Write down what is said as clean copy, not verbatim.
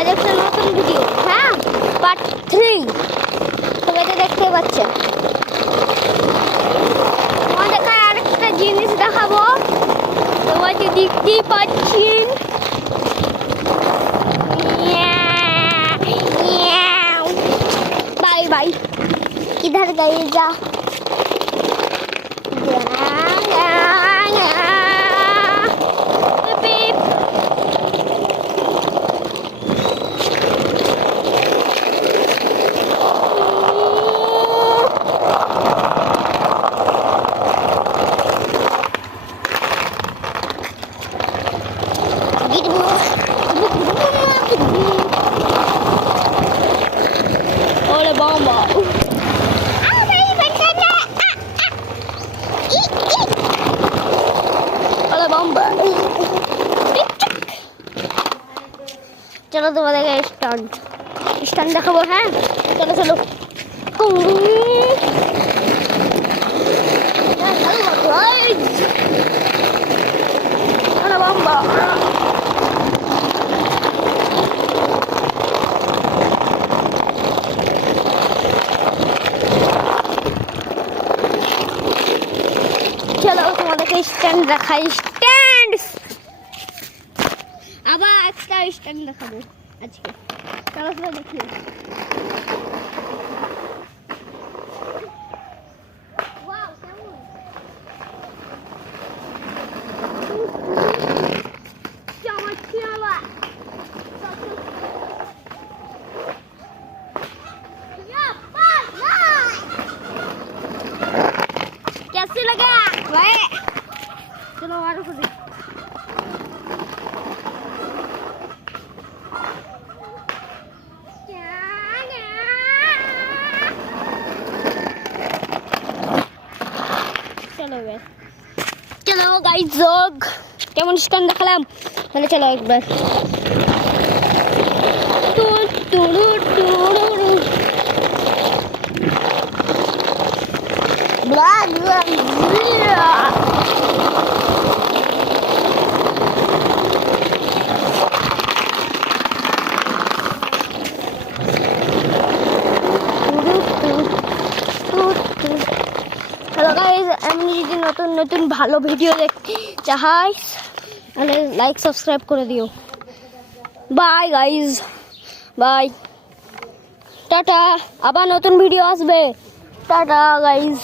আজ একটা নতুন ভিডিও, হ্যাঁ, পার্ট 3। সবাই তো দেখতেই পাচ্ছেন। তোমাদেরকে আরেকটা জিনিস দেখাবো, সবাই তো দেখতেই পাচ্ছেন। बाय बाय, इधर गई जा। Olha bomba. Olha bomba. चलो तुम्हारे का स्टंट देखाबो, हाँ चलो चलो। Olha bomba. चलो তোমাদেরকে স্ট্যান্ড দেখাই। স্ট্যান্ড আবার একটা স্ট্যান্ড দেখাবো আজকে। চলো চলো দেখি। ওয়াও কেমন চমৎকার। कैसे लगा भाई? चलो मारो खुद। चलो गाइस, चलो गाइस जोग কেমন স্ট্যান্ড দেখালাম, তাহলে চলো একবার। Blah blah blah. Hello guys, আমি যদি নতুন নতুন ভালো ভিডিও দেখতে চাই তাহলে লাইক সাবস্ক্রাইব করে দিও। Bye guys, bye, tata. আবার নতুন ভিডিও আসবে। Tata guys.